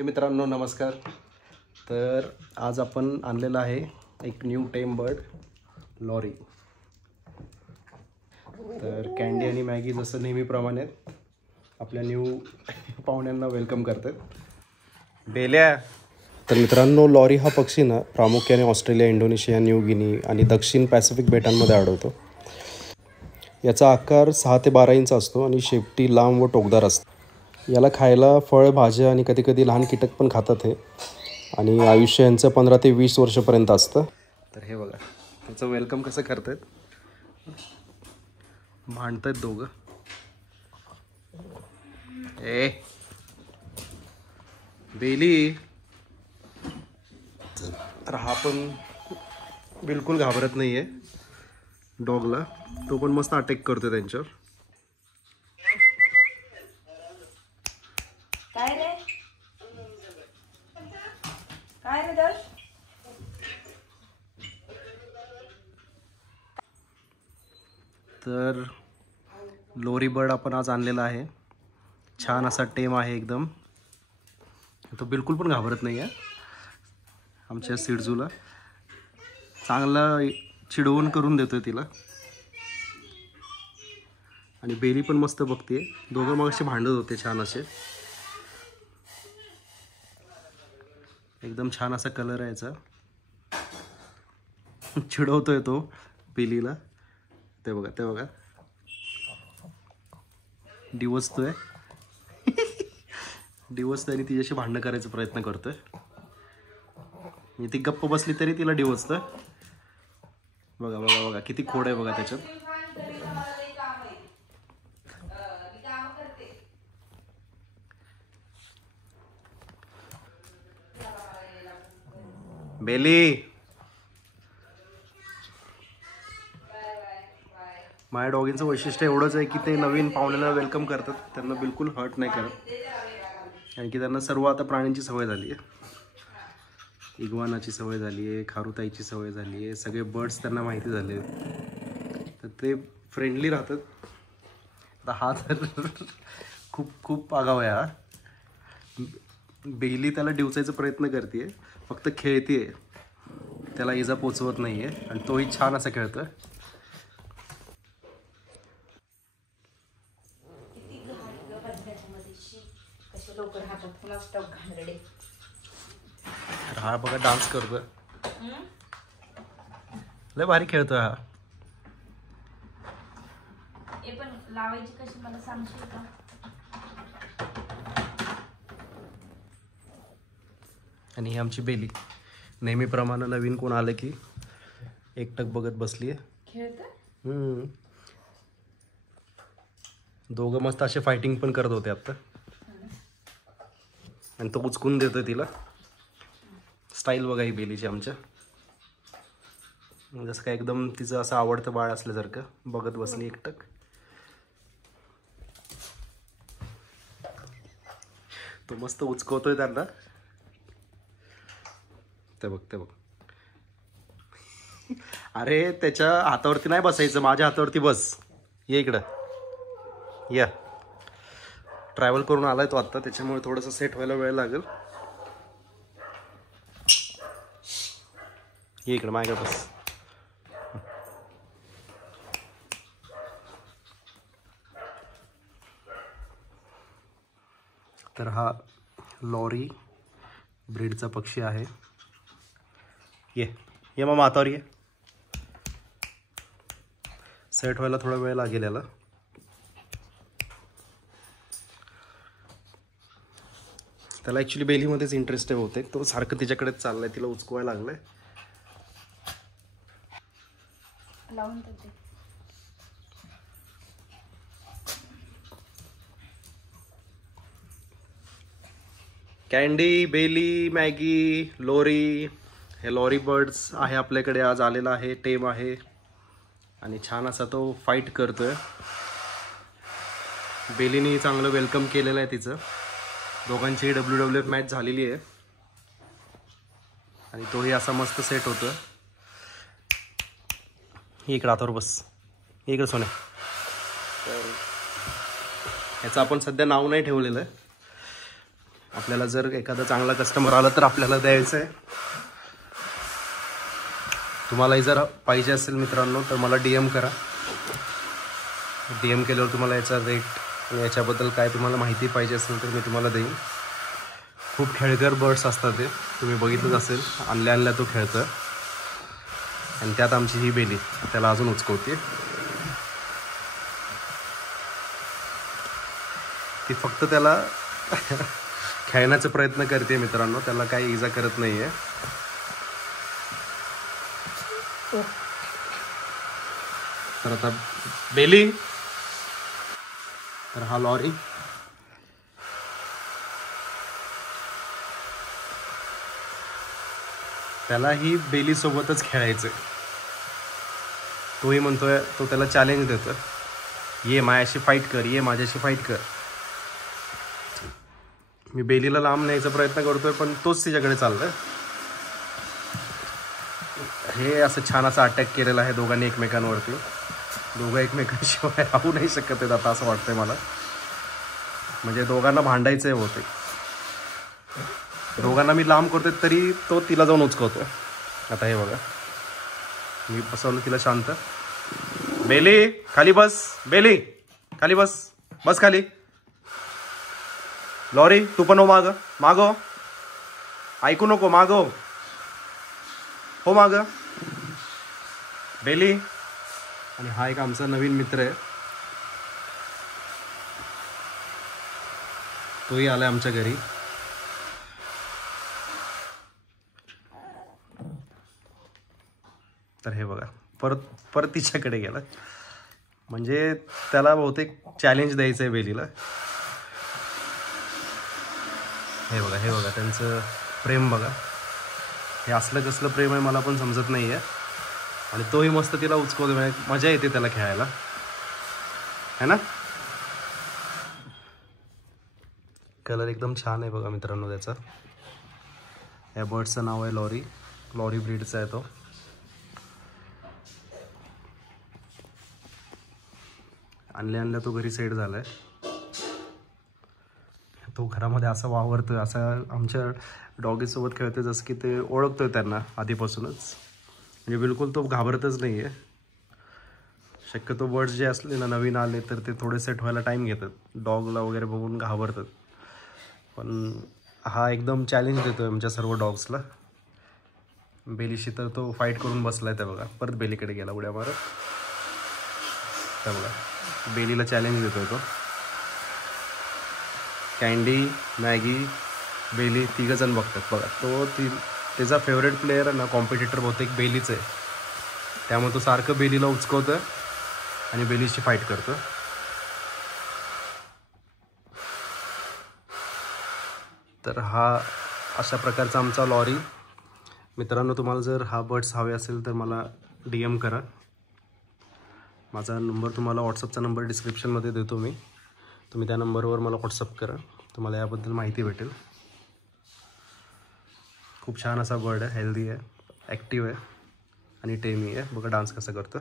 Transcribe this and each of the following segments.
हे मित्रांनो नमस्कार. तर आज आपण आणलेला आहे एक न्यू टेम बर्ड लॉरी. तर कँडी आणि मॅगी जसं नेहमीप्रमाणे आपल्या न्यू पाहुण्यांना वेलकम करतात. बेल्या. तर मित्रांनो लॉरी हा पक्षी ना प्रामुख्याने ऑस्ट्रेलिया, इंडोनेशिया, न्यू गिनी आणि दक्षिण पॅसिफिक बेटांमध्ये आढळतो. याचा आकार 6 ते 12 इंच असतो आणि शेपटी लांब व टोकदार असते. याला खायला फळ, भाज्या आणि कधीकधी लहान कीटक पण खातात हे. आणि आयुष्य यांचं 15 ते 20 वर्षापर्यंत असतं. तर हे बघा त्याचं वेलकम कसं करतायत. भांडतायत दोघं. ए बेली. तर हा पण बिलकुल घाबरत नाही आहे डॉगला. तो पण मस्त अटॅक करतो त्यांच्यावर. काय रे दर्श? तर लोरी बर्ड आपण आज आणलेला आहे. छान असा टेम आहे एकदम. तो बिलकुल पण घाबरत नाही आहे. आमच्या सिडजूला चांगला चिडवून करून देतोय तिला. आणि बेली पण मस्त बघते. दोघं मग असे भांडत होते छान असे. एकदम छान असा कलर आहे याचा. चिडवतोय तो बेलीला. ते बघा ते बघा डिवचतोय आणि तिच्याशी भांडण करायचा प्रयत्न करतोय. मी ती गप्प बसली तरी तिला डिवचतोय. बघा बघा बघा किती खोड आहे बघा त्याच्यात. बेली. माझ्या डॉगींचं वैशिष्ट्य एवढंच आहे की ते नवीन पाहुण्याला वेलकम करतात. त्यांना बिलकुल हर्ट नाही करत. कारण की त्यांना सर्व आता प्राण्यांची सवय झाली आहे. इग्वानाची सवय झाली आहे, खारुताईची सवय झाली आहे. सगळे बर्ड्स त्यांना माहिती झाले. तर ते फ्रेंडली राहतात. आता हा तर खूप आगाव आहे हा. बेली त्याला डिवचायचा प्रयत्न करते, फक्त खेळते. त्याला इजा पोचवत नाही आहे. आणि तोही छान असा खेळतोय. हा बघा डान्स करतोय. लय भारी खेळतोय हा. हे पण लावायची कशी मला सांगशील का? आणि ही आमची बेली नेहमीप्रमाणे नवीन कोण आलं की एकटक बघत बसली आहे. खेळतोय. दोघं मस्त असे फायटिंग पण करत होते आता. आणि तो उचकून देतोय तिला. स्टाईल बघा ही बेलीची आमच्या. जसं काय एकदम तिचं असं आवडतं बाळ असल्यासारखं बघत बसली एकटक. तो मस्त उचकवतोय त्यांना. ते बघ. अरे त्याच्या हातावरती नाही बसायचं, माझ्या हातावरती बस. ये इकडं या. ट्रॅव्हल करून आलाय तो आत्ता, त्याच्यामुळे थोडंसं सेट व्हायला वेळ लागेल. ये इकडं माझ्याकडे बस. तर हा लॉरी ब्रीडचा पक्षी आहे. ये मामा हातावर ये. सेट व्हायला थोडा वेळ लागेल याला. त्याला ॲक्च्युली बेलीमध्येच इंटरेस्ट आहे होते. तो सारखं तिच्याकडेच चाललाय, तिला उचकवायला लागलाय. कँडी, बेली, मॅगी, लोरी, हे लॉरी बर्ड्स आहे आपल्याकडे आज आलेला आहे. टेम आहे आणि छान असा तो फाईट करतोय. बेलीनी चांगलं वेलकम केलेलं आहे तिचं. दोघांची WWF मॅच झालेली आहे आणि तोही असा मस्त सेट होतोय. इकडं हातावर बस. इकडं सोने. तर याचं आपण सध्या नाव नाही ठेवलेलं आहे. आपल्याला जर एखादा चांगला कस्टमर आला तर आपल्याला द्यायचं आहे. तुम्हालाही जर पाहिजे असेल मित्रांनो तर मला DM करा. DM केल्यावर तुम्हाला याचा रेट याच्याबद्दल काय तुम्हाला माहिती पाहिजे असेल तर मी तुम्हाला देईन. खूप खेळकर बर्ड्स असतात ते, तुम्ही बघितलंच असेल. आणल्या तो खेळतं आणि त्यात आमची ही बेली त्याला अजून उचकवते. ती फक्त त्याला खेळण्याचा प्रयत्न करते मित्रांनो, त्याला काही इजा करत नाही आहे. तर आता बेली, तर हा लॉरी. त्याला ही बेली सोबतच खेळायचं. तोही म्हणतोय, तो त्याला चॅलेंज देतो, ये माझ्याशी फाईट कर, ये माझ्याशी फाईट कर. मी बेलीला लांब न्यायचा प्रयत्न करतोय पण तोच तिच्याकडे चाललाय. हे असं छान असा अटॅक केलेला आहे दोघांनी एकमेकांवरती. दोघं एकमेकांशिवाय राहू नाही शकत आहेत आता असं वाटतंय मला. म्हणजे दोघांना भांडायचं आहे होते. दोघांना मी लांब करतोय तरी तो तिला जाऊन उचकवतोय. आता हे बघा, मी बसवलं तिला शांत. बेली खाली बस, बेली खाली बस, बस खाली. लॉरी तू पण हो मागं, मागो, ऐकू नको, मागो हो मागं. बेली. आणि हा एक आमचा नवीन मित्र आहे, तोही आलाय आमच्या घरी. तर हे बघा, परत तिच्याकडे गेला. म्हणजे त्याला बहुतेक चॅलेंज द्यायचं आहे बेलीला. हे बघा त्यांचं प्रेम बघा. हे असलं कसलं प्रेम आहे मला पण समजत नाही आहे. आणि तोही मस्त तिला उचकवतो, म्हणजे मजा येते त्याला खेळायला, है ना. कलर एकदम छान आहे बघा मित्रांनो त्याचा. या बर्डचं नाव आहे लॉरी. लॉरी ब्रीडचा आहे तो. आणल्या तो घरी सेट झालाय. तो घरामध्ये असा वावरतोय, असा आमच्या डॉगीसोबत खेळतोय जसं की ते ओळखतोय त्यांना आधीपासूनच. म्हणजे बिलकुल तो घाबरतच नाही आहे. शक्यतो बर्ड्स जे असले ना नवीन आले तर ते थोडे सेट व्हायला टाईम घेतात, डॉगला वगैरे बघून घाबरतात. पण हा एकदम चॅलेंज देतोय आमच्या सर्व डॉग्सला. बेलीशी तर तो फाईट करून बसलाय. त्या बघा परत बेलीकडे गेला उड्या मारत. त्या बघा बेलीला चॅलेंज देतोय तो. कँडी, मॅगी, बेली तिघंजण बघतात बघा. त्याचा फेवरेट प्लेयर आहे ना, कॉम्पिटिटर बहुतेक बेलीच आहे. त्यामुळे तो सारखं बेलीला उचकवतं आणि बेलीशी फाईट करतो. तर हा अशा प्रकारचा आमचा लॉरी. मित्रांनो तुम्हाला जर हा बर्ड्स हवे असेल तर मला DM करा. माझा नंबर तुम्हाला व्हॉट्सअपचा नंबर डिस्क्रिप्शनमध्ये देतो मी. तुम्ही त्या नंबरवर मला व्हॉट्सअप करा, तुम्हाला याबद्दल माहिती भेटेल. खूप छान असा बर्ड आहे, हेल्दी आहे, ॲक्टिव्ह आहे आणि टेमी आहे. बघा डान्स कसा करतो.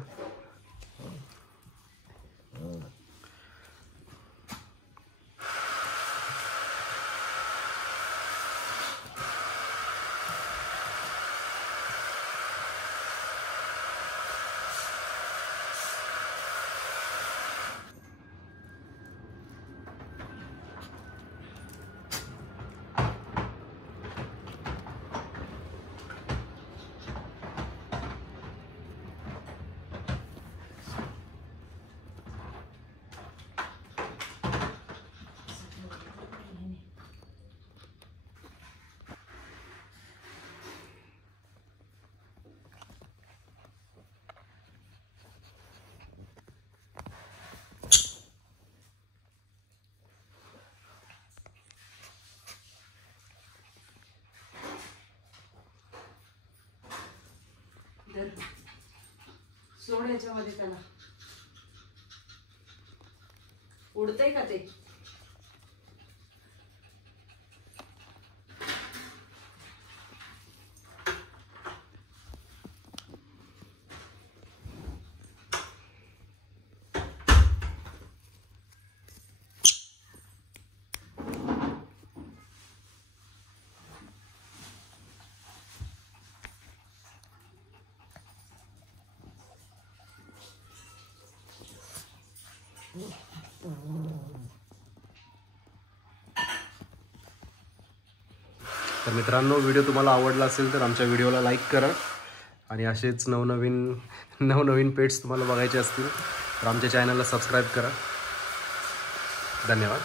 सोड याच्यामध्ये त्याला. उडतंय का ते? तर मित्रांनो, व्हिडिओ तुम्हाला आवडला असेल तर आमच्या व्हिडिओला लाईक करा आणि असेच नवनवीन पेट्स तुम्हाला बघायचे असतील तर आमच्या चॅनलला सबस्क्राईब करा. धन्यवाद.